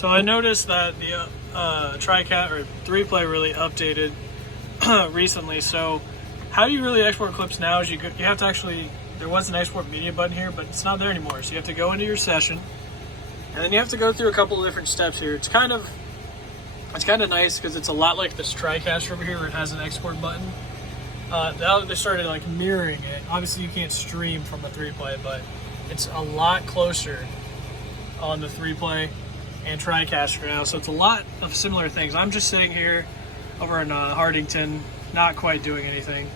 So I noticed that the TriCat or 3Play really updated recently. So how do you really export clips now is you have to actually, there was an export media button here, but it's not there anymore. So you have to go into your session, and then you have to go through a couple of different steps here. It's kind of nice because it's a lot like this TriCaster over here where it has an export button. Now they started like mirroring it. Obviously you can't stream from a 3Play, but it's a lot closer on the 3Play and TriCaster now. So it's a lot of similar things. I'm just sitting here over in Hardington, not quite doing anything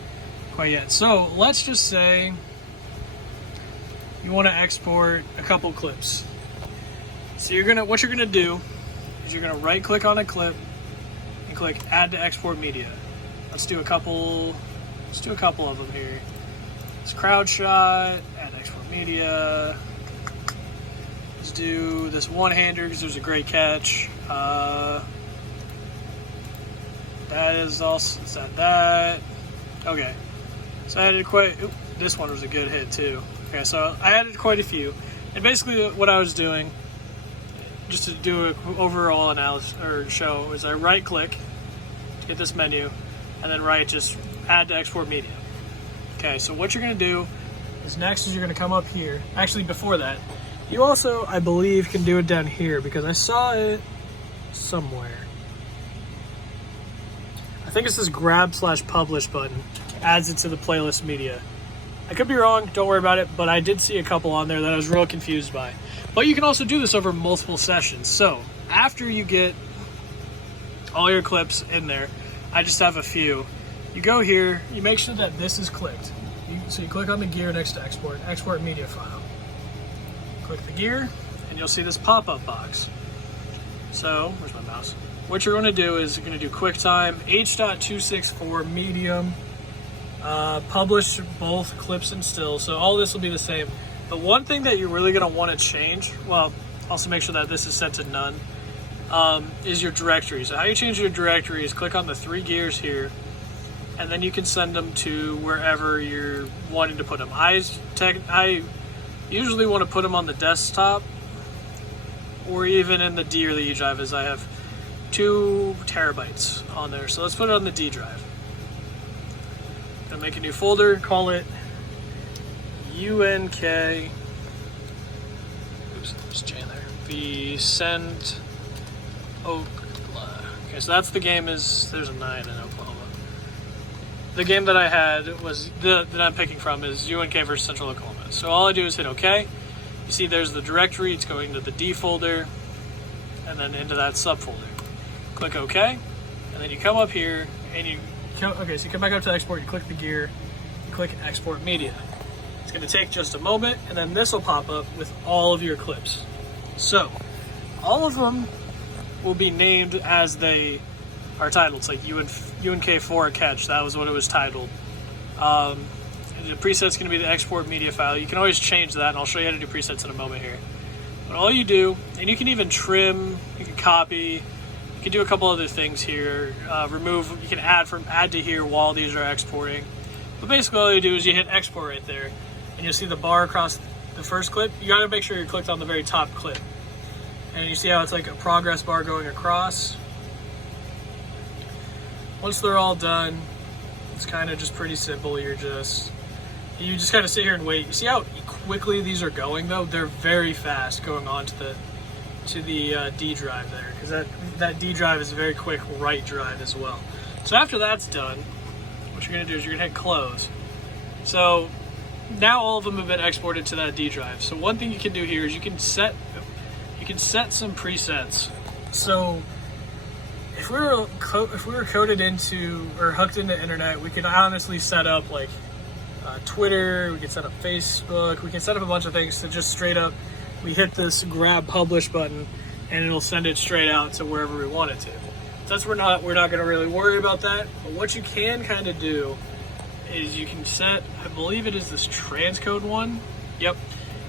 quite yet. So let's just say you want to export a couple clips. So what you're gonna do is you're gonna right click on a clip and click add to export media. Let's do a couple of them here. It's crowd shot, add to export media. Let's do this one-hander because there's a great catch. That is also, let's add that. Okay, so I added this one was a good hit too. Okay, so I added quite a few. And basically what I was doing, just to do an overall analysis or show, is I right click, hit this menu, and then just add to export media. Okay, so what you're gonna do is next is you're gonna come up here. Actually, before that, you also, I believe, can do it down here because I saw it somewhere. I think it's this grab/publish button, adds it to the playlist media. I could be wrong, don't worry about it, but I did see a couple on there that I was real confused by. But you can also do this over multiple sessions. So after you get all your clips in there, I just have a few. You go here, you make sure that this is clicked. So you click on the gear next to export media file. Click the gear, and you'll see this pop-up box. So, where's my mouse? What you're gonna do is you're gonna do QuickTime, H.264 medium, publish both clips and stills. So all this will be the same. The one thing that you're really gonna wanna change, well, also make sure that this is set to none, is your directory. So how you change your directory is click on the 3 gears here, and then you can send them to wherever you're wanting to put them. I usually want to put them on the desktop or even in the D or the E drive, as I have 2 terabytes on there. So let's put it on the D drive. Gonna make a new folder, call it UNK. Oops, there's a J in there. Vicent Oklahoma. Okay, so that's the game. There's a 9 in Oklahoma. The game that I had was that I'm picking from is UNK versus Central Oklahoma. So all I do is hit OK. You see there's the directory. It's going to the D folder and then into that subfolder. Click OK, and then you come up here and so you come back up to export. You click the gear. You click export media. It's going to take just a moment, and then this will pop up with all of your clips. So all of them will be named as they are titled. It's like UNK for a catch. That was what it was titled. The preset's going to be the export media file. You can always change that, and I'll show you how to do presets in a moment here. But all you do, and you can even trim, you can copy, you can do a couple other things here. Remove, you can add to here while these are exporting. But basically all you do is you hit export right there, and you'll see the bar across the first clip. You got to make sure you're clicked on the very top clip. And you see how it's like a progress bar going across. Once they're all done, it's kind of just pretty simple. You just kind of sit here and wait. You see how quickly these are going though? They're very fast going on to the D drive there, because that D drive is a very quick write drive as well. So after that's done, what you're gonna do is you're gonna hit close. So now all of them have been exported to that D drive. So one thing you can do here is you can set some presets. So if we were coded into or hooked into internet, we could honestly set up like Twitter, we can set up Facebook, we can set up a bunch of things to just straight up, we hit this grab publish button and it'll send it straight out to wherever we want it to. So that's we're not going to really worry about that. But what you can kind of do is you can set, I believe it is this transcode one. Yep.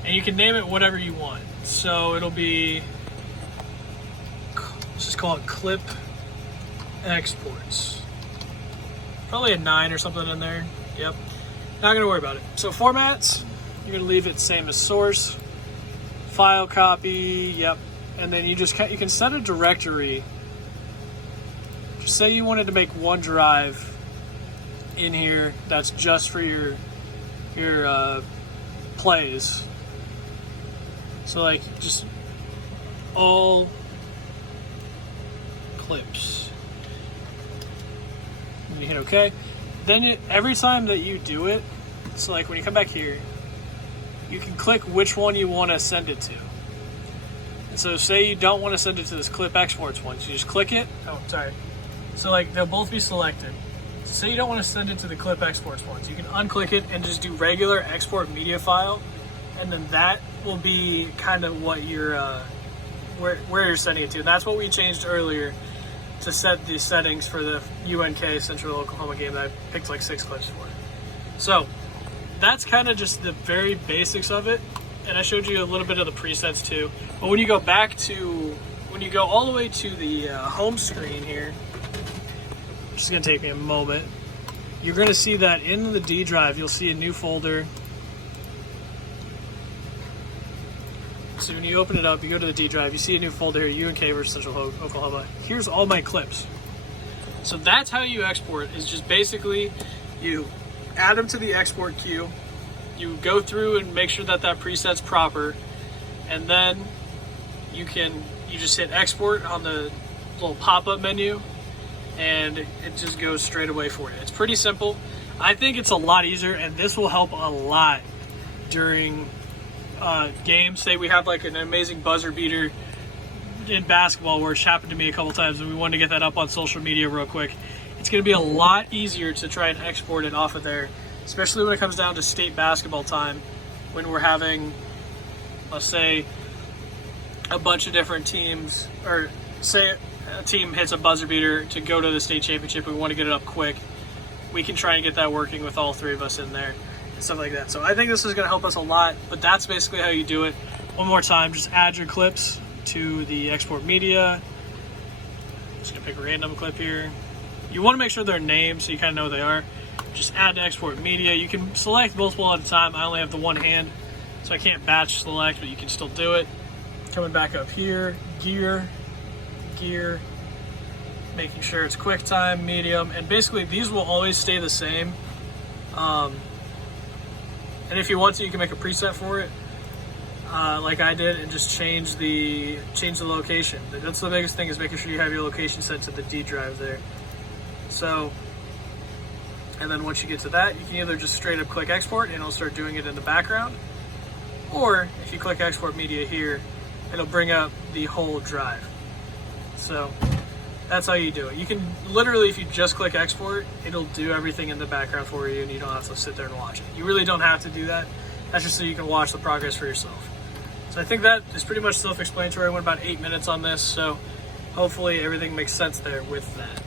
And you can name it whatever you want. So it'll be, let's just call it clip exports. Probably a 9 or something in there. Yep. Not gonna worry about it. So formats, you're gonna leave it same as source. File copy, yep. and then you can set a directory. Just say you wanted to make one drive in here that's just for your plays. So like just all clips. And you hit OK. Then every time that you do it, so like when you come back here, you can click which one you want to send it to. And so say you don't want to send it to this clip exports one, so you just click it. Oh, sorry. So like they'll both be selected. So say you don't want to send it to the clip exports ones, you can unclick it and just do regular export media file, and then that will be kind of what you're where you're sending it to. And that's what we changed earlier to set the settings for the UNK Central Oklahoma game that I picked like 6 clips for. So that's kind of just the very basics of it, and I showed you a little bit of the presets too. But when you go all the way to the home screen here, which is going to take me a moment, you're going to see that in the D drive you'll see a new folder. So when you open it up, you go to the D drive, you see a new folder here, UNK versus Central Oklahoma. Here's all my clips. So that's how you export, is just basically you add them to the export queue, you go through and make sure that preset's proper, and then you just hit export on the little pop-up menu, and it just goes straight away for you. It's pretty simple. I think it's a lot easier, and this will help a lot during games. Say we have like an amazing buzzer beater in basketball, which happened to me a couple times, and we wanted to get that up on social media real quick. It's going to be a lot easier to try and export it off of there, especially when it comes down to state basketball time, when we're having, let's say, a bunch of different teams, or say a team hits a buzzer beater to go to the state championship, we want to get it up quick. We can try and get that working with all 3 of us in there and stuff like that. So I think this is going to help us a lot, but that's basically how you do it. One more time, just add your clips to the export media. Just going to pick a random clip here. You want to make sure they're named so you kind of know what they are. Just add to export media. You can select multiple at a time. I only have the one hand, so I can't batch select, but you can still do it. Coming back up here, gear, making sure it's QuickTime, medium, and basically these will always stay the same. And if you want to, you can make a preset for it, like I did, and just change the location. That's the biggest thing, is making sure you have your location set to the D drive there. So, and then once you get to that, you can either just straight up click export and it'll start doing it in the background, or if you click export media here, it'll bring up the whole drive. So that's how you do it. You can literally, if you just click export, it'll do everything in the background for you, and you don't have to sit there and watch it. You really don't have to do that. That's just so you can watch the progress for yourself. So I think that is pretty much self-explanatory. I went about 8 minutes on this, so hopefully everything makes sense there with that.